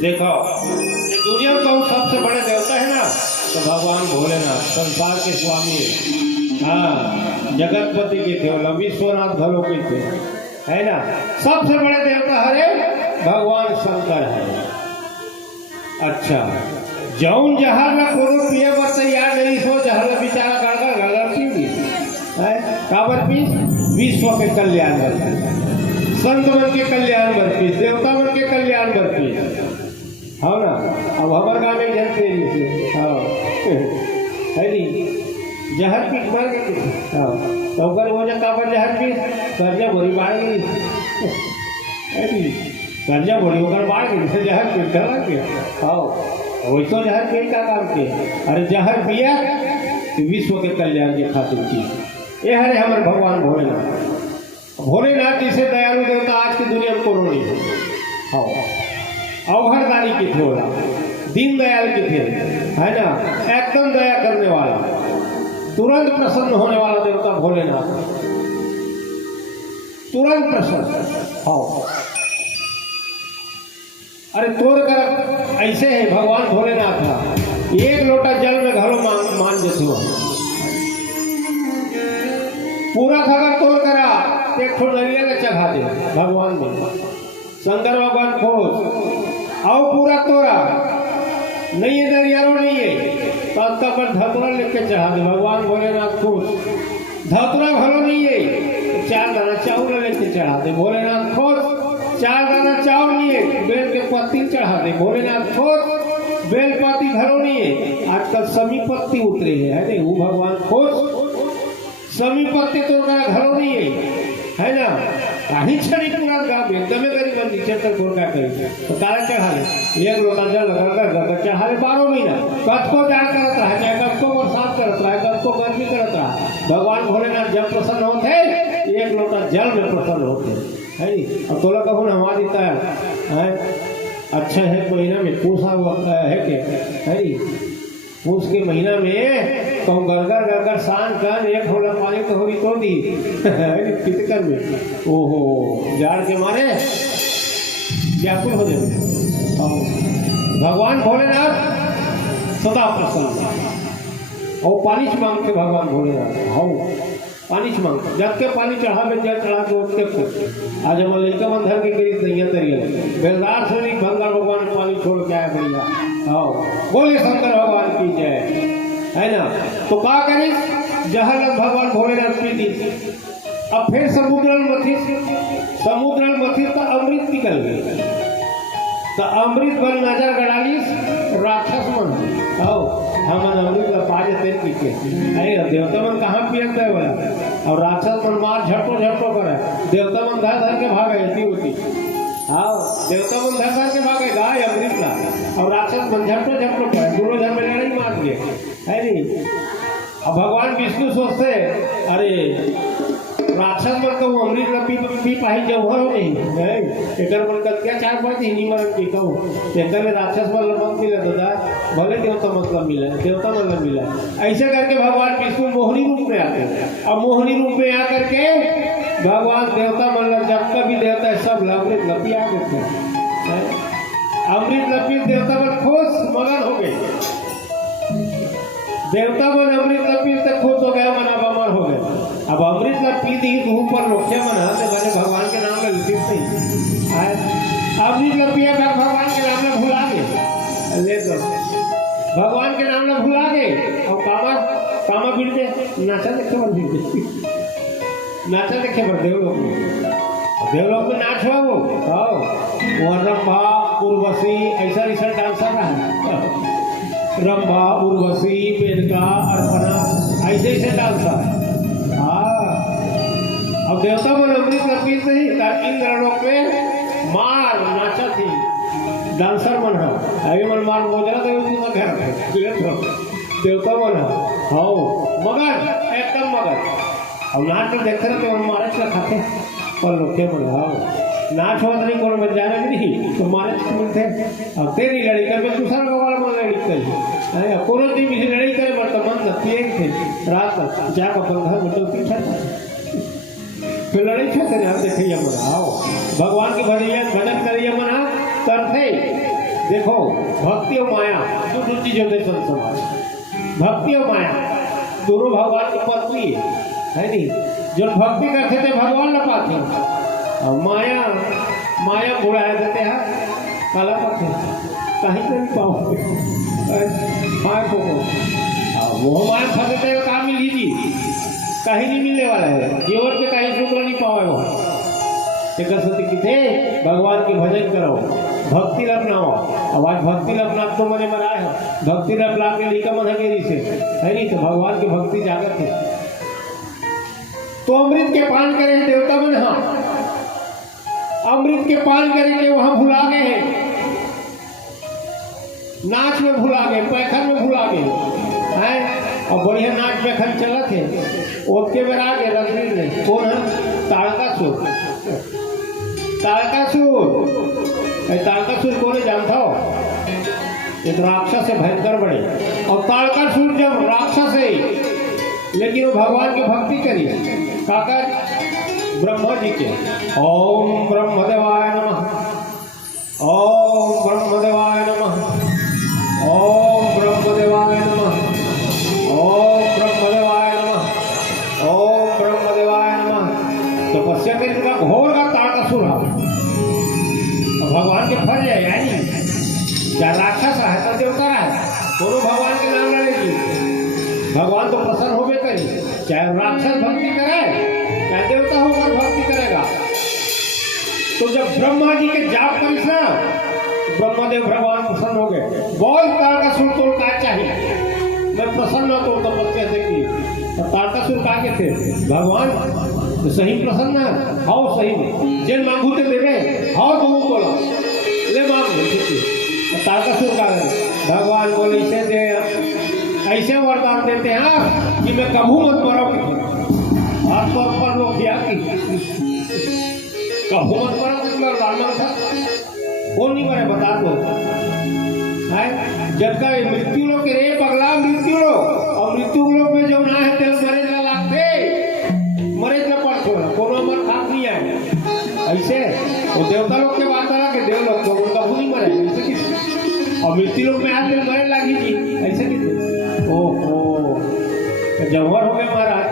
देखो ये दुनिया का सबसे बड़े देवता है ना तो भगवान भोलेनाथ संसार के स्वामी है। हाँ जगतपति के थे मतलब विश्वनाथ घरों के थे है ना। सबसे बड़े देवता हरे भगवान शंकर है। अच्छा जौन जहर ला कोनो पिए पर तैयार नहीं सो जहर ला बेचारा गड़गड़ गड़गड़ पी दी है काबर पी विश्व के कल्याण बर संत मन के कल्याण बर पी देवता मन के कल्याण बर पी हाँ ना। अब हमारे गाँव में जन तेरी से हाँ है नहीं जहर पी मर गए हाँ तो अगर वो जब काबर जहर पी कर्जा बोरी बाढ़ गई है नहीं कर्जा बोरी होकर बाढ़ गई से जहर पी डर के हाँ वैसो जहर पी का काम के अरे जहर पिया तो विश्व के कल्याण के खातिर की ये हरे हमारे भगवान भोलेनाथ। भोलेनाथ जिसे दयालु देवता आज की दुनिया में कोनो नहीं है। हाँ अवघरदारी के थे बोला दीन दयाल के थे है ना एकदम दया करने वाला तुरंत प्रसन्न होने वाला देवता भोलेनाथ तुरंत प्रसन्न। हाँ अरे तोड़ कर ऐसे है भगवान भोलेनाथ था एक लोटा जल में घरों मान देते हो पूरा खबर तोड़ करा एक नरिया ने चढ़ा दे भगवान में शंकर भगवान खोज आओ पूरा तोड़ा नहीं है दरियारो नहीं है तो तब पर धतुरा लेके चढ़ा दे भगवान भोलेनाथ खुश। धतुरा भलो नहीं है 4 दाना चावल लेके चढ़ा दे भोलेनाथ खुश। 4 दाना चावल नहीं है बेल के पत्ती चढ़ा दे भोलेनाथ खुश। बेल पत्ती घरों नहीं है आजकल समी पत्ती उतरे है नहीं वो भगवान खुश। समी पत्ती तो घरों नहीं है ना कहीं छड़ी पूरा गाँव एकदम गरीब नीचे तक गोरका करी तो तारा चढ़ा ले एक लोटा जल गड़गड़ चढ़ा ले 12 महीना कब को जाड़ करत रहा चाहे कब को बरसात करत रहा कब को गर्मी करत रहा भगवान भोलेनाथ जब प्रसन्न होते एक लोटा जल में प्रसन्न होते है और तोला कहो न हवा देता है अच्छा है महीना में पूसा है के है पूस के महीना में तो गड़गड़ गड़गड़ शान कर एक थोड़ा पानी तो होगी तो दी कितकर में ओहो जाड़ के मारे व्याकुल हो जाए। भगवान भोलेनाथ सदा प्रसन्न और पानी मांगते भगवान भोलेनाथ हाँ पानी मांगते जब के पानी चढ़ा में जल चढ़ा के उठते कुछ आज हम लड़का मन धर के करीब तैया तरिया बेलदार सोनी भंगार भगवान पानी छोड़ के आया भैया हाँ बोले शंकर भगवान की जय है ना। तो क्या करी जहर भगवान भोलेनाथ पी दी अब फिर समुद्र मथी तो अमृत निकल गई तो अमृत बन नजर गड़ालीस राक्षस मन आओ हम अमृत का पाज तेल पीते अरे देवता मन कहाँ पियत है बोला और राक्षस मन मार झटो झटो करे देवता मन धर धर के भागे ऐसी होती हाँ देवता मन धर धर के भागे गाय अमृत ला और राक्षस मन झटो झटो करे दोनों झर में लड़ाई मार दिए है नहीं। अब भगवान विष्णु सोचते अरे राक्षस मन को अमृत ला पी पाही जौहर हो नहीं एकर मन का क्या 4 बार हिनी मरण की कहूँ एकर में राक्षस मन मत मिले दादा भले देवता मतलब मिला देवता मतलब मिला ऐसे करके भगवान विष्णु मोहिनी रूप में आते हैं। अब मोहिनी रूप में आकर के भगवान देवता मतलब जब कभी देवता है सब अमृत लपी आ गए अमृत लपी देवता मन खुश मगन हो गए देवता मन अमृत लपी से खुश हो गया मन अब अमर हो गए। अब अमृत लपी दी धूप पर लोखे मन मैंने भगवान के नाम का लिखित नहीं अमृत लपिया भगवान के नाम में भुला गए ले तो भगवान के नाम में भुला गए और कामा बिड़ दे नाचा देखे बर बिड़ नाचा देखे बर देवलोक में नाच हुआ वो रंभा उर्वशी ऐसा ऐसा डांसर रहा रंभा उर्वशी मेनका अर्पणा ऐसे ऐसे डांसर हाँ। अब देवता मन अमृत लपीत नहीं इंद्रलोक में मार नाचा थी डांसर मन अभी मन मार मोजरा तो घर देवता मन हाँ मगन एकदम मगन अब नाच तो देखते रहते मारे चला खाते और लोग मन हाँ नाच होता नहीं कोनो बन जाना नहीं तो मारे मिलते अब तेरी लड़ाई कर में दूसरा गवाल मन लड़ी कर कोनो दिन भी लड़ाई करे वर्तमान नतिए थे रात जा का बंधा मुटो पीछा फिर लड़ाई छे हम देखिए मन आओ भगवान के भजन करिए मन करते देखो भक्ति और माया दो चीजों के समाज। भक्ति और माया दोनों भगवान की पत्नी है नहीं। जो भक्ति करते थे भगवान न पाते और माया बुढ़ा देते हैं काला पाते कहीं से भी पाओगे माया को वो माया फंसते हुए कहाँ मिली जी कहीं नहीं मिलने वाला है जीवन के कहीं शुक्र नहीं पाओगे। सती किथे भगवान के भजन करो भक्ति अपनाओ। अब आज भक्ति अपना तो मने बनाए हो भक्ति अपना के लिखा मन गेरी से है नहीं तो भगवान की भक्ति जागत है। तो अमृत के पान करें देवता मन हाँ अमृत के पान करेंगे वहां भुला गए हैं नाच में भुला गए पैखर में भुला गए हैं और बढ़िया नाच पैखर चला थे ओके में आ गए रजनी में कौन है तारकासुर तारकासुर को नहीं जानता हो एक राक्षस है भयंकर बड़े और तारकासुर जब राक्षस है लेकिन वो भगवान की भक्ति करी काकर ब्रह्मा जी के ओम ब्रह्मदेवाय नमः ओम ब्रह्मदेवाय नमः ओम ब्रह्मदेवाय नमः ओम ब्रह्मदेवाय नमः ओम ब्रह्मदेवाय नमः। तपस्या के इनका घोर का तारकासुर भगवान के फल जाए यानी क्या राक्षस रहा तो देवता रहा दोनों भगवान के नाम लड़ेगी। भगवान तो प्रसन्न होवे करी चाहे राक्षस भक्ति करे चाहे देवता होकर भक्ति करेगा। तो जब ब्रह्मा जी के जाप करिस ना ब्रह्मदेव भगवान प्रसन्न हो गए बहुत तारकासुर तोड़ का चाहिए मैं प्रसन्न हो तो तपस्या से की तारकासुर का के थे भगवान तो सही प्रसन्न है हाओ सही में जेल मांगू तो देवे हाओ तो बोला ले मांग तारकासुर का भगवान बोले इसे दे ऐसे वरदान देते हैं कि मैं कभू मत मरो हाथ पर लोग किया कि कभू मत मरो मतलब लालना था कौन नहीं मरे बता दो है जब का मृत्यु लोग के रे पगला मृत्यु लोग और मृत्यु लोग में जब ना है तेल मरे ना लागते मरे ना पड़ते कोनो मर खाक नहीं आए ऐसे वो देवता लोग के बात करा के देव लोग को उनका नहीं मरे ऐसे किस और मृत्यु लोग में आते मरे लागी जी ऐसे किस ओहो जवाहर हो गए महाराज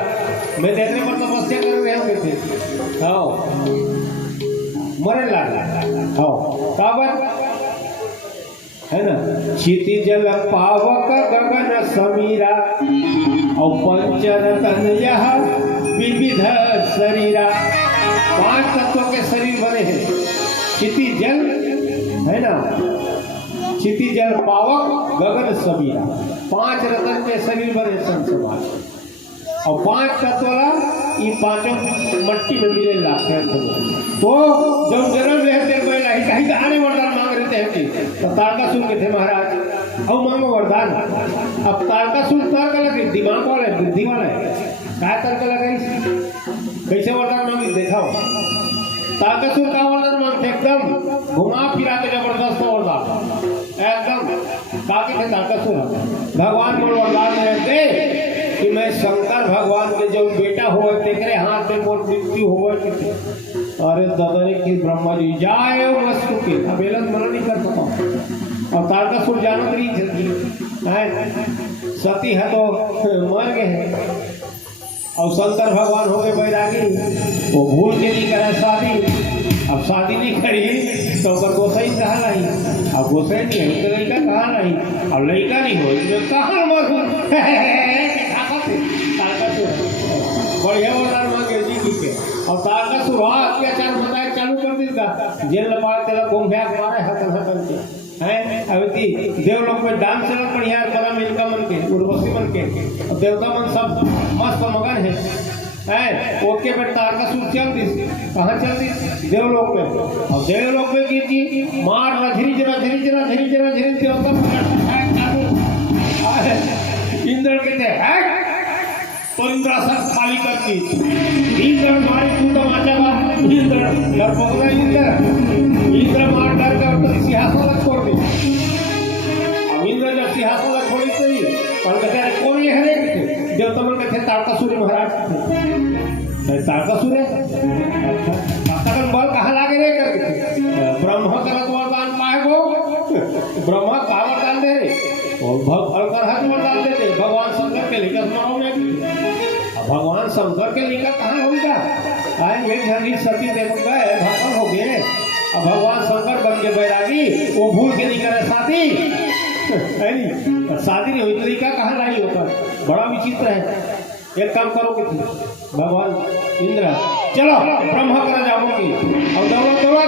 मैं देखने पर तपस्या कर रहे होंगे थे हाँ मरे लागे हाँ काबर है ना क्षिति जल पावक गगन समीरा और पंचरतन यह विविध शरीरा। 5 तत्वों के शरीर बने हैं क्षिति जल है ना क्षिति जल पावक गगन समीरा 5 रतन के शरीर बने संसमाज और 5 तत्व ये पांचों मट्टी में मिले लाते हैं तो जब जन्म रहते पहले कहीं आने वरदान मांग रहे थे तो तारकासुर के थे महाराज और मांगो वरदान। अब तारकासुर तर्क लगे दिमाग वाला है बुद्धि वाला है क्या तर्क लगा कैसे वरदान मांगे देखाओ। तारकासुर का वरदान मांगते एकदम घुमा फिरा के जबरदस्त वरदान एकदम काके थे तारकासुर भगवान को वरदान दे कि मैं शंकर भगवान के जो बेटा हो तेरे हाथ में मोर मृत्यु हो अरे दादा की ब्रह्मा जी जाए वस्तु के अबेलन मना नहीं कर सका और तारकासुर जानत रही सती है तो मर गए हैं और शंकर भगवान हो गए बैरागी वो भूल के नहीं करे शादी अब शादी नहीं करी तो गोसाई कहा नहीं अब गोसाई नहीं है तो लड़का कहा नहीं और लड़का नहीं हो कहाँ मर बढ़िया वरदान मांगे जी के और तारकासुर अत्याचार बताए चालू कर दी जेल लपा तेरा घूम मारे हतन के हैं अवती देवलोक में डांस चलत बढ़िया परम इनका मन के उर्वशी मन के और देवता मन सब मस्त मगन है ओके पे तारकासुर चल दी कहाँ चल दी देवलोक में और देवलोक में की थी मार धीरे धीरे देवता इंद्र के थे 15 साल खाली करती इंद्र मारी तू तो माचेगा इंद्र डर पकड़ा इंद्र मार डर कर तो सिंहासन छोड़ दी। अब इंद्र जब सिंहासन छोड़ी थी और कहते हैं कौन ये हरे देवता मन कहते तारकासुर महाराज थे तारकासुर है बल कहाँ लागे रे करके ब्रह्म करत वरदान पाए गो ब्रह्मा का वरदान दे रहे और भगवान हाथ वरदान देते भगवान शंकर के लिखा सुनाओ में भगवान शंकर के लिखा कहाँ होगा आज एक झंडी सती दे गए भगवान हो गए अब भगवान शंकर बन के बैरागी वो भूल के नहीं करे शादी है नहीं शादी नहीं हुई तरीका कहाँ लाई होकर बड़ा विचित्र है। एक काम करोगे भगवान इंद्र चलो ब्रह्मा कर जाओगी और दौड़ो दौड़ो